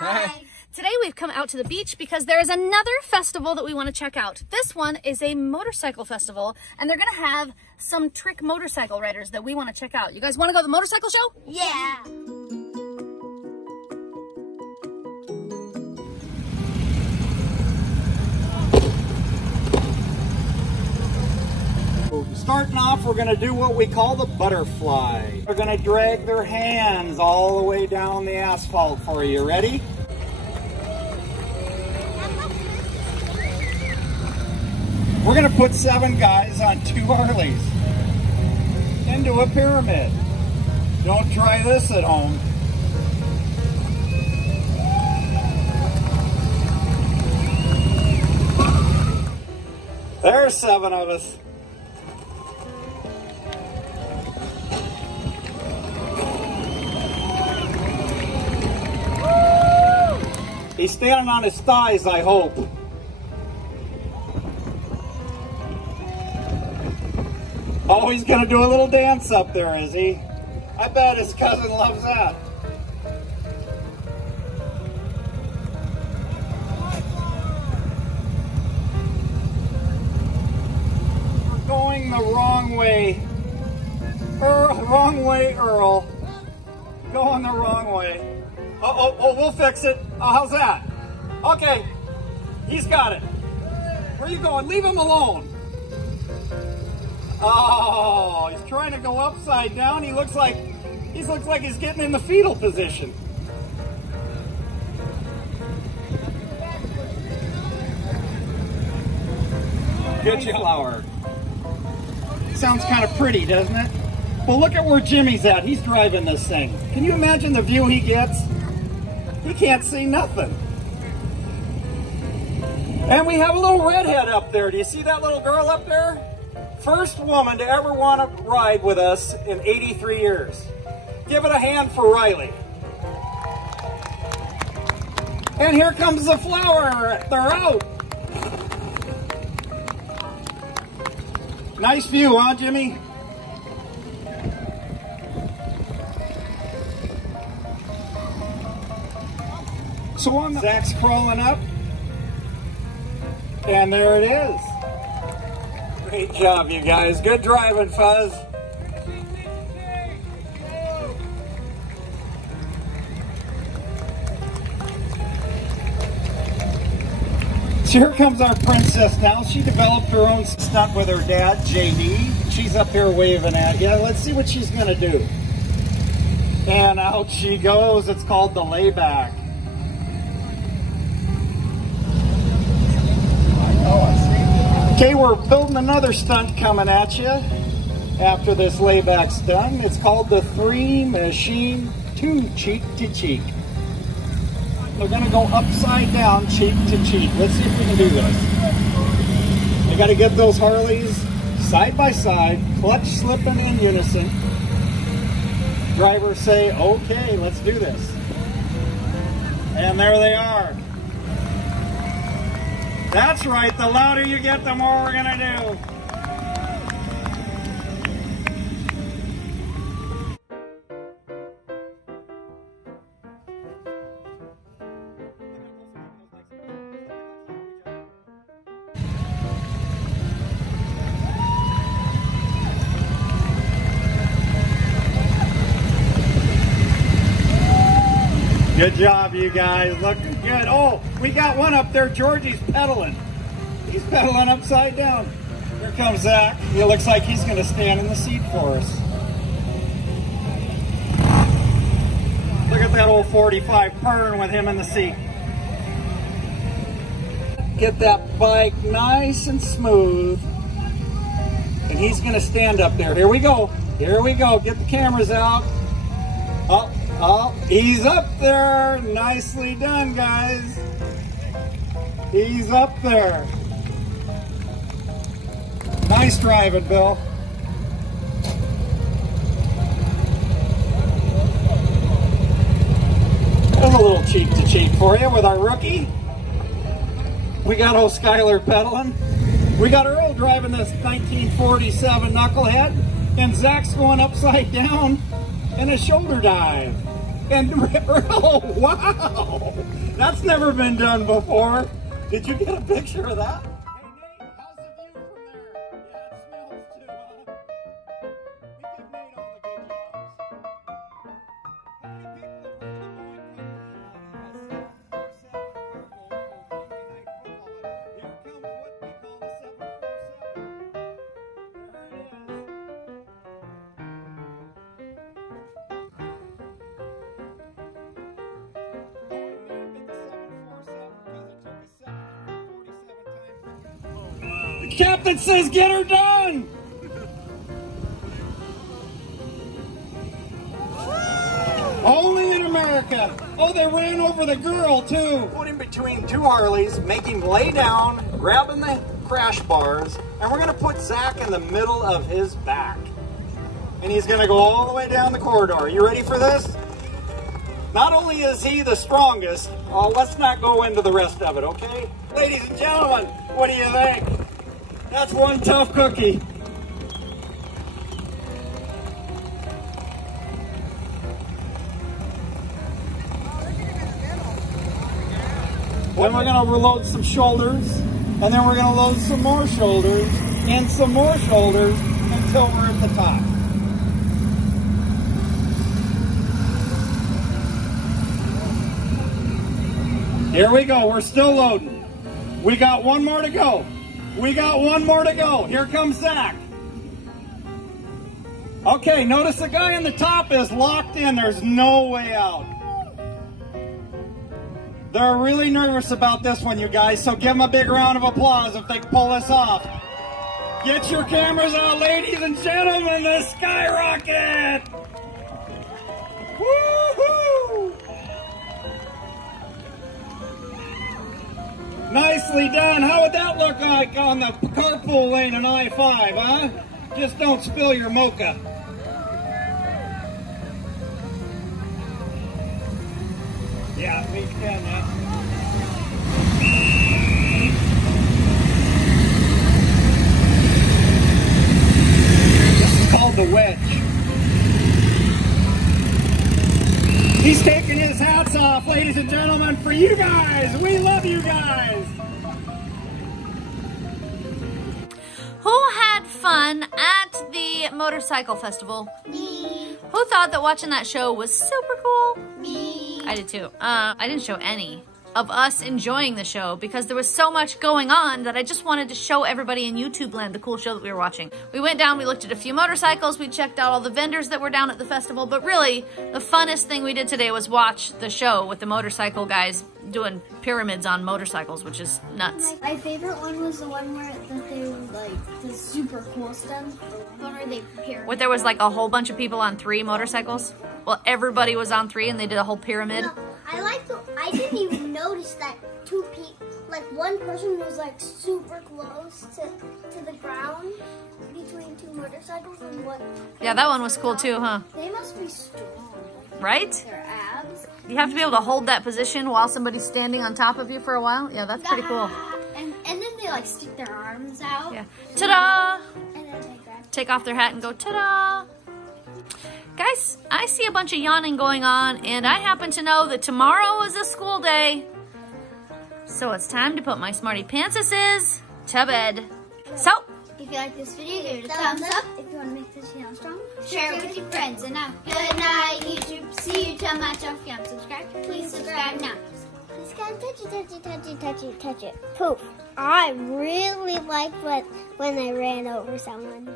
Hi. Today we've come out to the beach because there is another festival that we want to check out. This one is a motorcycle festival, and they're going to have some trick motorcycle riders that we want to check out. You guys want to go to the motorcycle show? Yeah. Starting off, we're going to do what we call the butterfly. We're going to drag their hands all the way down the asphalt for you. Ready? We're going to put 7 guys on 2 Harleys into a pyramid. Don't try this at home. There's 7 of us. He's standing on his thighs, I hope. Oh, he's gonna do a little dance up there, is he? I bet his cousin loves that. We're going the wrong way. Wrong way, Earl. Going the wrong way. Oh, we'll fix it. Oh, how's that? Okay, he's got it. Where are you going? Leave him alone. Oh, he's trying to go upside down. He looks like he's getting in the fetal position. Good flower. Sounds kind of pretty, doesn't it? Well, look at where Jimmy's at. He's driving this thing. Can you imagine the view he gets? He can't see nothing. And we have a little redhead up there. Do you see that little girl up there? First woman to ever want to ride with us in 83 years. Give it a hand for Riley. And here comes the flower. They're out. Nice view, huh, Jimmy? So on the Zach's crawling up. And there it is. Great job, you guys. Good driving, Fuzz. So here comes our princess now. She developed her own stunt with her dad, JD. She's up here waving at you. Let's see what she's going to do. And out she goes. It's called the layback. Okay, we're building another stunt coming at you after this layback's done. It's called the 3 Machine 2 Cheek to Cheek. They're going to go upside down, cheek to cheek. Let's see if we can do this. You got to get those Harleys side by side, clutch slipping in unison. Drivers say, okay, let's do this. And there they are. That's right, the louder you get, the more we're gonna do. Good job, you guys. Looking good. Oh, we got one up there. Georgie's pedaling. He's pedaling upside down. Here comes Zach. He looks like he's going to stand in the seat for us. Look at that old 45 purring with him in the seat. Get that bike nice and smooth. And he's going to stand up there. Here we go. Here we go. Get the cameras out. Oh, he's up there. Nicely done, guys. He's up there. Nice driving, Bill. There's a little cheek to cheek for you with our rookie. We got old Skylar pedaling. We got Earl driving this 1947 knucklehead. And Zach's going upside down in a shoulder dive. And oh, wow! That's never been done before. Did you get a picture of that? Hey Nate, how's the view from there? Yeah, it smells too, huh? We give Nate all the good jobs. How many people have heard of the boy come Here comes what we call the 747. There it is. The captain says, get her done! Only in America. Oh, they ran over the girl, too. Put him between two Harleys, make him lay down, grabbing the crash bars, and we're going to put Zach in the middle of his back. And he's going to go all the way down the corridor. You ready for this? Not only is he the strongest, let's not go into the rest of it, okay? Ladies and gentlemen, what do you think? That's one tough cookie. Then we're going to reload some shoulders, and then we're going to load some more shoulders, and some more shoulders, until we're at the top. Here we go, we're still loading. We got one more to go. We got one more to go. Here comes Zach. Okay, notice the guy on the top is locked in. There's no way out. They're really nervous about this one, you guys, so give them a big round of applause if they pull this off. Get your cameras out, ladies and gentlemen, the skyrocket! Woo-hoo! Nicely done. How would that look like on the carpool lane in I-5, huh? Just don't spill your mocha. Yeah, we can, yeah. This is called the wedge. He's taking his hats off, ladies and gentlemen, for you guys. We love you guys. Who had fun at the motorcycle festival? Me. Who thought that watching that show was super cool? Me. I did too. I didn't show any of us enjoying the show because there was so much going on that I just wanted to show everybody in YouTube land the cool show that we were watching. We went down, we looked at a few motorcycles, we checked out all the vendors that were down at the festival, but really the funnest thing we did today was watch the show with the motorcycle guys doing pyramids on motorcycles, which is nuts. My favorite one was the one where they were like the super cool stuff. The one where they pyramid. Where there was like a whole bunch of people on 3 motorcycles. Well, everybody was on 3 and they did a whole pyramid. No, I didn't even notice that like one person was like super close to the ground between 2 motorcycles and what. Yeah, that one was cool too, huh? They must be strong. Right? Their abs. You have to be able to hold that position while somebody's standing on top of you for a while. Yeah, that's pretty cool. And then they like stick their arms out. Yeah. Ta-da! And then they grab. Take off their hat and go ta-da! Guys, I see a bunch of yawning going on, and I happen to know that tomorrow is a school day. So it's time to put my Smartypantses to bed. So, if you like this video, give it a thumbs up. If you want to make this channel strong, share it with your friends. And now, good night, YouTube. See you till my show. If you haven't subscribed, please subscribe now. Please touch it. Poof. I really liked when I ran over someone.